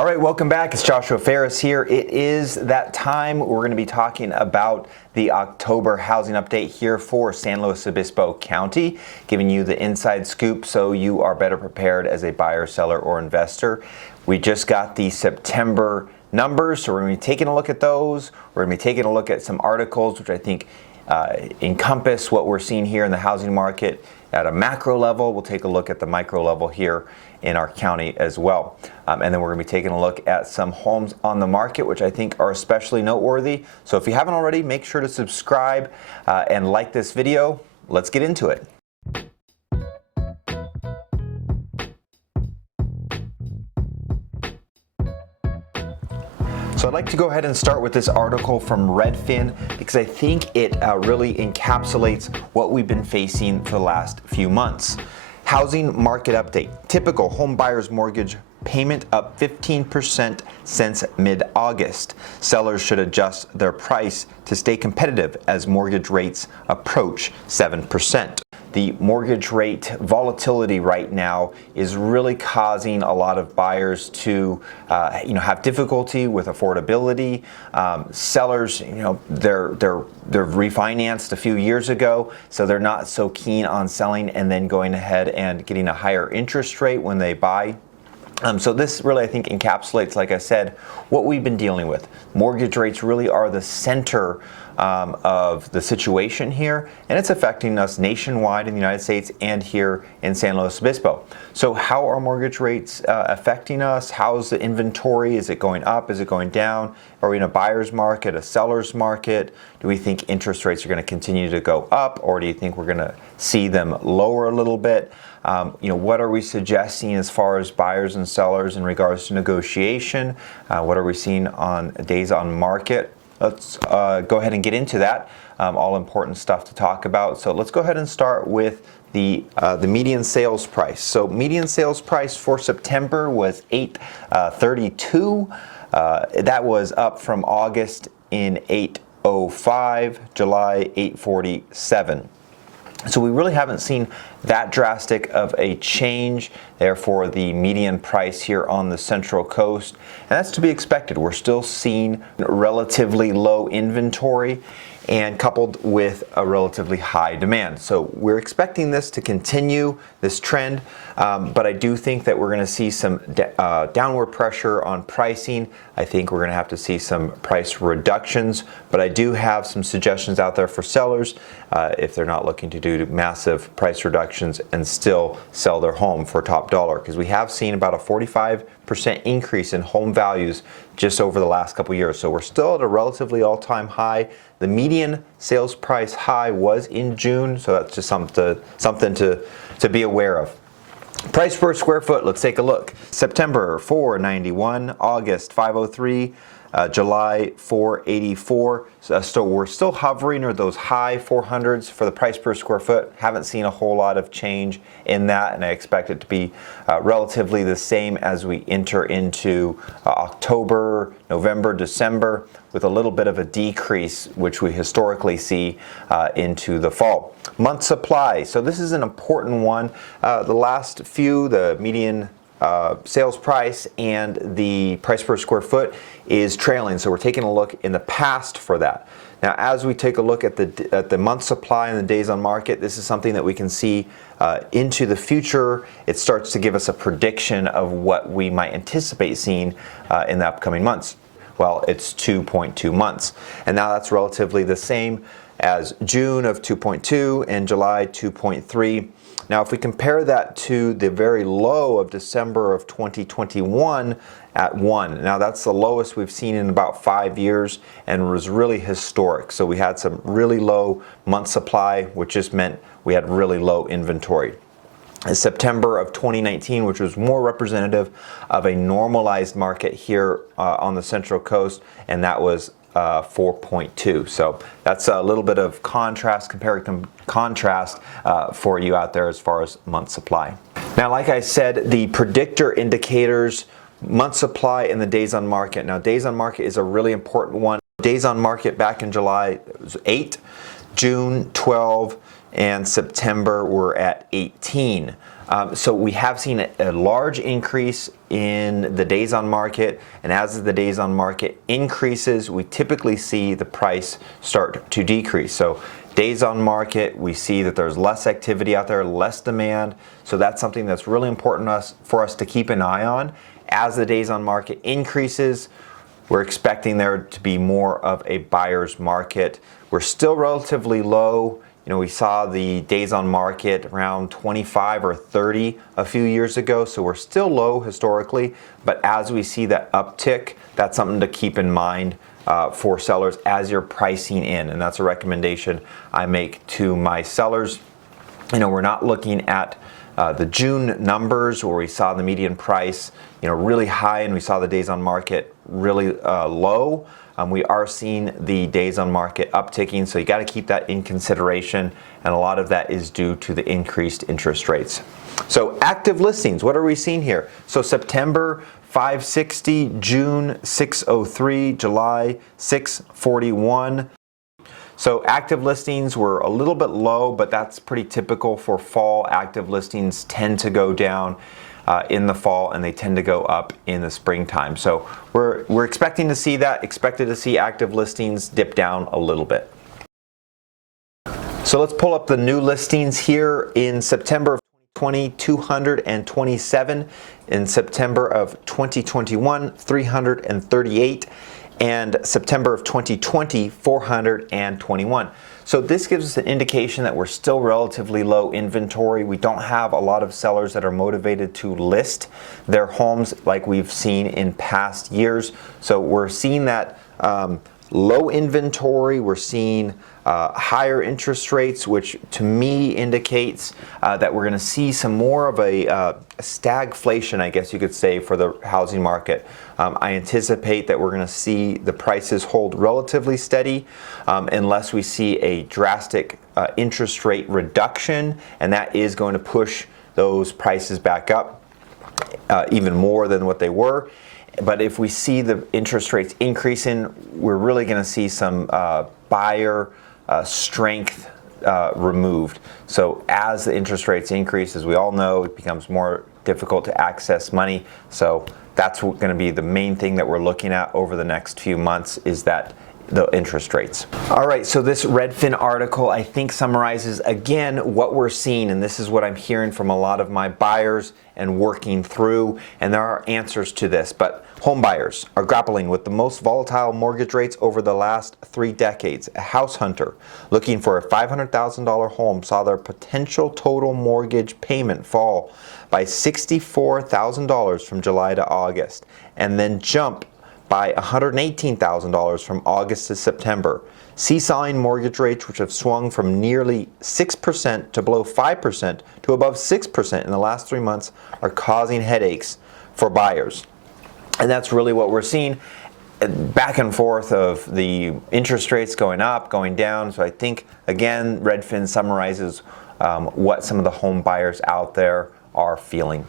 All right, welcome back. It's Joshua Ferris here. It is that time. We're going to be talking about the October housing update here for San Luis Obispo County, giving you the inside scoop so you are better prepared as a buyer, seller, or investor. We just got the September numbers, so we're going to be taking a look at those. We're going to be taking a look at some articles which I think encompass what we're seeing here in the housing market at a macro level. We'll take a look at the micro level here in our county as well. And then we're going to be taking a look at some homes on the market, which I think are especially noteworthy. So if you haven't already, make sure to subscribe and like this video. Let's get into it. So I'd like to go ahead and start with this article from Redfin because I think it really encapsulates what we've been facing for the last few months. Housing market update. Typical home buyer's mortgage payment up 15% since mid-August. Sellers should adjust their price to stay competitive as mortgage rates approach 7%. The mortgage rate volatility right now is really causing a lot of buyers to have difficulty with affordability. Sellers, they're refinanced a few years ago, so they're not so keen on selling and then going ahead and getting a higher interest rate when they buy. So this really, I think, encapsulates, like I said, what we've been dealing with. Mortgage rates really are the center of the situation here, and it's affecting us nationwide in the United States and here in San Luis Obispo. So how are mortgage rates affecting us? How's the inventory? Is it going up? Is it going down? Are we in a buyer's market, a seller's market? Do we think interest rates are going to continue to go up, or do you think we're going to see them lower a little bit? What are we suggesting as far as buyers and sellers in regards to negotiation? What are we seeing on days on market? Let's go ahead and get into that. All important stuff to talk about. So let's go ahead and start with the median sales price. So median sales price for September was $832. That was up from August in $805, July $847. So we really haven't seen that drastic of a change there for the median price here on the Central Coast, and that's to be expected. We're still seeing relatively low inventory and coupled with a relatively high demand. So we're expecting this to continue, this trend, but I do think that we're going to see some downward pressure on pricing. I think we're going to have to see some price reductions, but I do have some suggestions out there for sellers if they're not looking to do massive price reductions and still sell their home for top dollar, because we have seen about a 45% increase in home values just over the last couple years. So we're still at a relatively all-time high. The median sales price high was in June, so that's just something to be aware of. Price per square foot, let's take a look. September $491, August $503, July $484. So we're still hovering or those high 400s for the price per square foot. Haven't seen a whole lot of change in that, and I expect it to be relatively the same as we enter into October, November, December, with a little bit of a decrease, which we historically see into the fall. Month supply. So this is an important one. The last few, the median sales price and the price per square foot is trailing. So we're taking a look in the past for that. Now, as we take a look at the month supply and the days on market, this is something that we can see into the future. It starts to give us a prediction of what we might anticipate seeing in the upcoming months. Well, it's 2.2 months. And now that's relatively the same as June of 2.2 and July 2.3. Now, if we compare that to the very low of December of 2021 at 1, now that's the lowest we've seen in about 5 years and was really historic. So we had some really low month supply, which just meant we had really low inventory. In September of 2019, which was more representative of a normalized market here on the Central Coast, and that was 4.2. So that's a little bit of contrast, contrast for you out there as far as month supply. Now, like I said, the predictor indicators, month supply and the days on market. Now, days on market is a really important one. Days on market back in July was 8, June 12, and September we're at 18. So we have seen a large increase in the days on market, and as the days on market increases, we typically see the price start to decrease. So days on market, we see that there's less activity out there, less demand. So that's something that's really important for us to keep an eye on. As the days on market increases, we're expecting there to be more of a buyer's market. We're still relatively low. You know, we saw the days on market around 25 or 30 a few years ago, so we're still low historically, but as we see that uptick, that's something to keep in mind for sellers as you're pricing in, and that's a recommendation I make to my sellers. You know, we're not looking at the June numbers where we saw the median price, you know, really high, and we saw the days on market really low. We are seeing the days on market upticking, so you got to keep that in consideration, and a lot of that is due to the increased interest rates. So active listings, what are we seeing here? So September 560, June 603, July 641. So active listings were a little bit low, but that's pretty typical for fall. Active listings tend to go down in the fall, and they tend to go up in the springtime. So we're expecting to see that, expected to see active listings dip down a little bit. So let's pull up the new listings here. In September of 2020, 227. In September of 2021, 338. And September of 2020, 421. So this gives us an indication that we're still relatively low inventory. We don't have a lot of sellers that are motivated to list their homes like we've seen in past years. So we're seeing that low inventory, we're seeing higher interest rates, which to me indicates that we're going to see some more of a stagflation, I guess you could say, for the housing market. I anticipate that we're going to see the prices hold relatively steady unless we see a drastic interest rate reduction, and that is going to push those prices back up even more than what they were. But if we see the interest rates increasing, we're really going to see some buyer strength removed. So as the interest rates increase, as we all know, it becomes more difficult to access money. So that's going to be the main thing that we're looking at over the next few months, is that the interest rates. All right, so this Redfin article, I think, summarizes again what we're seeing, and this is what I'm hearing from a lot of my buyers and working through, and there are answers to this, but home buyers are grappling with the most volatile mortgage rates over the last 3 decades. A house hunter looking for a $500,000 home saw their potential total mortgage payment fall by $64,000 from July to August, and then jump by $118,000 from August to September. Seesawing mortgage rates, which have swung from nearly 6% to below 5% to above 6% in the last 3 months, are causing headaches for buyers. And that's really what we're seeing, back and forth of the interest rates going up, going down. So I think, again, Redfin summarizes what some of the home buyers out there are feeling.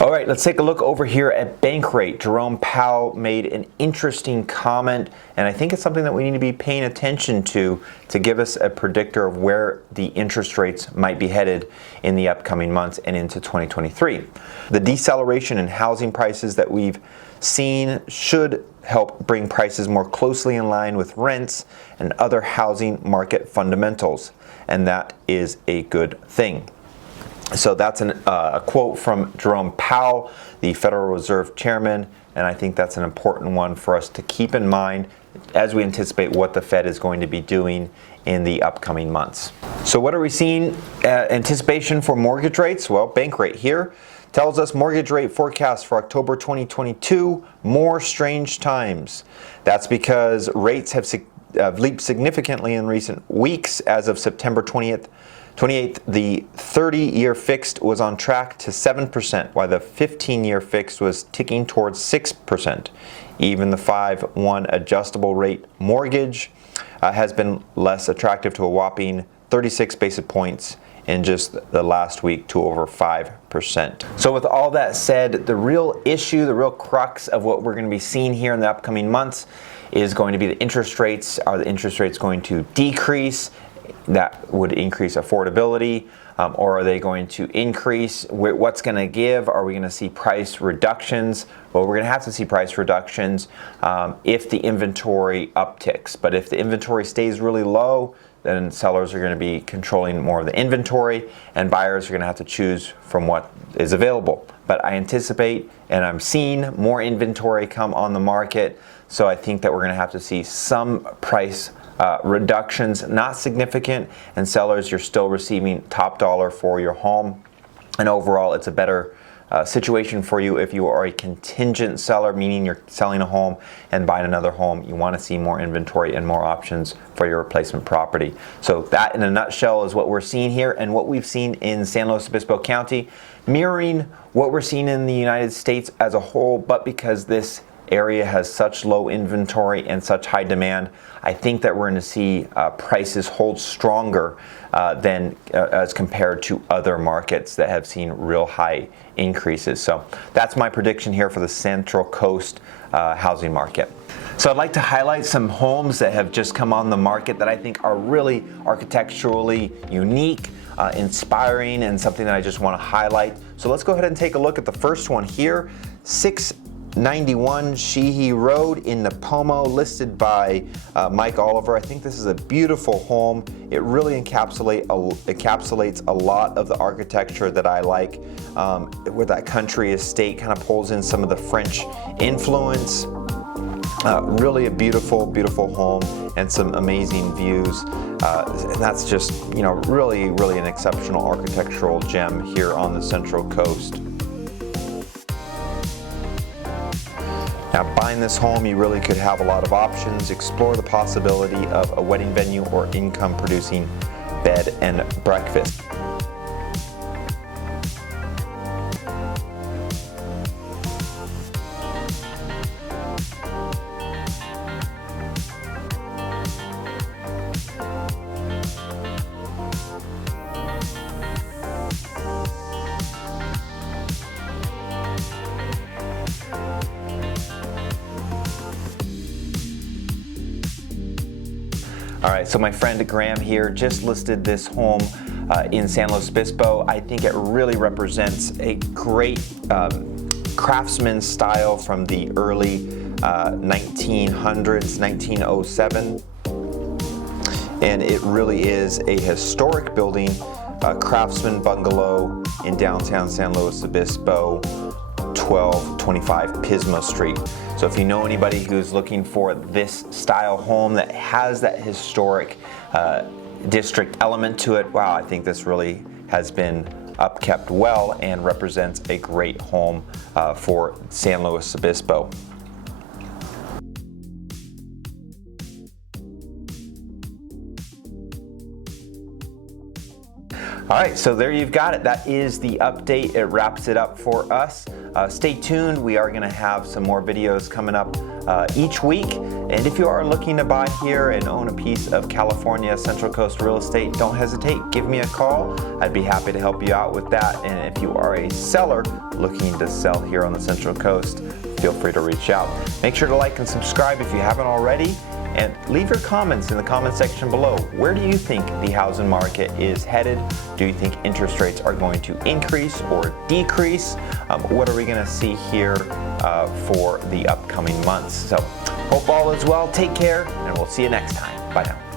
All right, let's take a look over here at bank rate. Jerome Powell made an interesting comment, and I think it's something that we need to be paying attention to give us a predictor of where the interest rates might be headed in the upcoming months and into 2023. The deceleration in housing prices that we've seen should help bring prices more closely in line with rents and other housing market fundamentals, and that is a good thing. So that's a quote from Jerome Powell, the Federal Reserve Chairman, and I think that's an important one for us to keep in mind as we anticipate what the Fed is going to be doing in the upcoming months. So what are we seeing? Anticipation for mortgage rates? Well, bank rate here tells us mortgage rate forecast for October 2022, more strange times. That's because rates have leaped significantly in recent weeks. As of September 28th, the 30-year fixed was on track to 7%, while the 15-year fixed was ticking towards 6%. Even the 5/1 adjustable rate mortgage has been less attractive, to a whopping 36 basis points in just the last week, to over 5%. So with all that said, the real issue, the real crux of what we're going to be seeing here in the upcoming months is going to be the interest rates. Are the interest rates going to decrease? That would increase affordability. or are they going to increase? What's going to give? Are we going to see price reductions? Well, we're going to have to see price reductions if the inventory upticks. But if the inventory stays really low, then sellers are going to be controlling more of the inventory, and buyers are going to have to choose from what is available. But I anticipate, and I'm seeing more inventory come on the market, so I think that we're going to have to see some price reductions, not significant, and sellers, you're still receiving top dollar for your home. And overall, it's a better situation for you if you are a contingent seller, meaning you're selling a home and buying another home. You want to see more inventory and more options for your replacement property. So that, in a nutshell, is what we're seeing here and what we've seen in San Luis Obispo County, mirroring what we're seeing in the United States as a whole. But because this area has such low inventory and such high demand, I think that we're going to see prices hold stronger than as compared to other markets that have seen real high increases. So that's my prediction here for the Central Coast housing market. So I'd like to highlight some homes that have just come on the market that I think are really architecturally unique, inspiring, and something that I just want to highlight. So let's go ahead and take a look at the first one here. 691 Sheehy Road in Napomo, listed by Mike Oliver. I think this is a beautiful home. It really encapsulates a lot of the architecture that I like, where that country estate kind of pulls in some of the French influence. Really a beautiful, beautiful home and some amazing views. And that's just, you know, really an exceptional architectural gem here on the Central Coast. Now, buying this home, you really could have a lot of options. Explore the possibility of a wedding venue or income-producing bed and breakfast. All right, so my friend Graham here just listed this home in San Luis Obispo. I think it really represents a great craftsman style from the early 1900s, 1907. And it really is a historic building, craftsman bungalow in downtown San Luis Obispo, 1225 Pismo Street. So if you know anybody who's looking for this style home that has that historic district element to it, wow, I think this really has been upkept well and represents a great home for San Luis Obispo. All right, so there you've got it. That is the update. It wraps it up for us. Stay tuned. We are going to have some more videos coming up each week. And if you are looking to buy here and own a piece of California Central Coast real estate, don't hesitate. Give me a call. I'd be happy to help you out with that. And if you are a seller looking to sell here on the Central Coast, feel free to reach out. Make sure to like and subscribe if you haven't already. And leave your comments in the comment section below. Where do you think the housing market is headed? Do you think interest rates are going to increase or decrease? What are we going to see here for the upcoming months? So hope all is well. Take care, and we'll see you next time. Bye now.